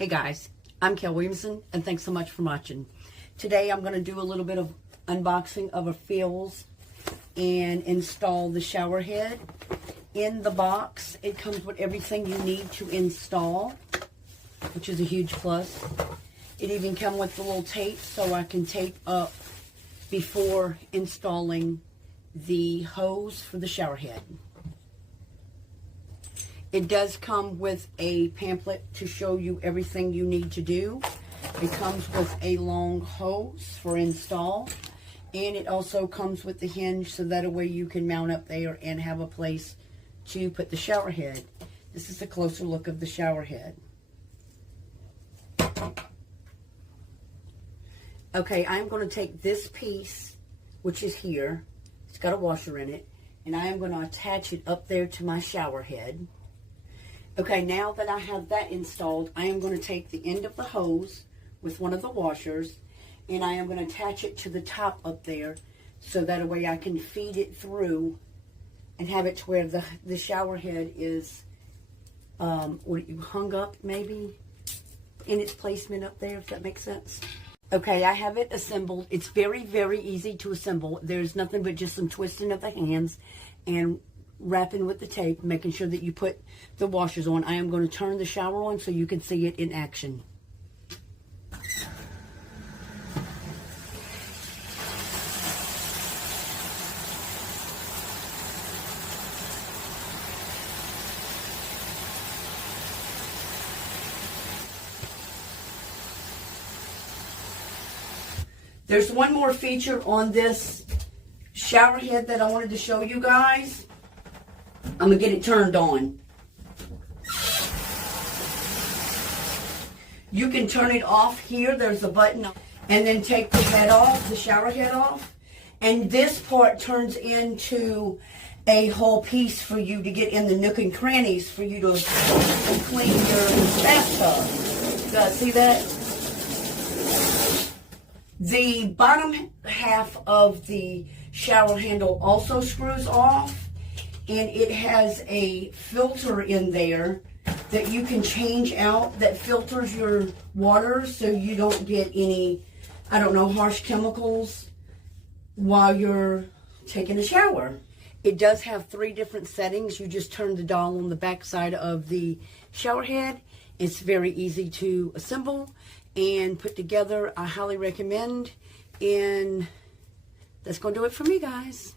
Hey guys, I'm Kel Williamson, and thanks so much for watching. Today I'm going to do a little bit of unboxing of a FEELSO and install the shower head. In the box, it comes with everything you need to install, which is a huge plus. It even comes with the little tape so I can tape up before installing the hose for the shower head. It does come with a pamphlet to show you everything you need to do. It comes with a long hose for install. And it also comes with the hinge so that way you can mount up there and have a place to put the shower head. This is a closer look of the shower head. Okay, I'm going to take this piece, which is here. It's got a washer in it. And I am going to attach it up there to my shower head. Okay, now that I have that installed, I am going to take the end of the hose with one of the washers, and I am going to attach it to the top up there, so that way I can feed it through and have it to where the shower head is hung up, maybe, in its placement up there, if that makes sense. Okay, I have it assembled. It's very, very easy to assemble. There's nothing but just some twisting of the hands and wrapping with the tape, making sure that you put the washers on. I am going to turn the shower on so you can see it in action. There's one more feature on this shower head that I wanted to show you guys. I'm going to get it turned on. You can turn it off here. There's a button. And then take the head off, the shower head off. And this part turns into a whole piece for you to get in the nook and crannies for you to clean your bathtub. You guys see that? The bottom half of the shower handle also screws off. And it has a filter in there that you can change out that filters your water so you don't get any, I don't know, harsh chemicals while you're taking a shower. It does have 3 different settings. You just turn the dial on the back side of the shower head. It's very easy to assemble and put together. I highly recommend. And that's going to do it for me, guys.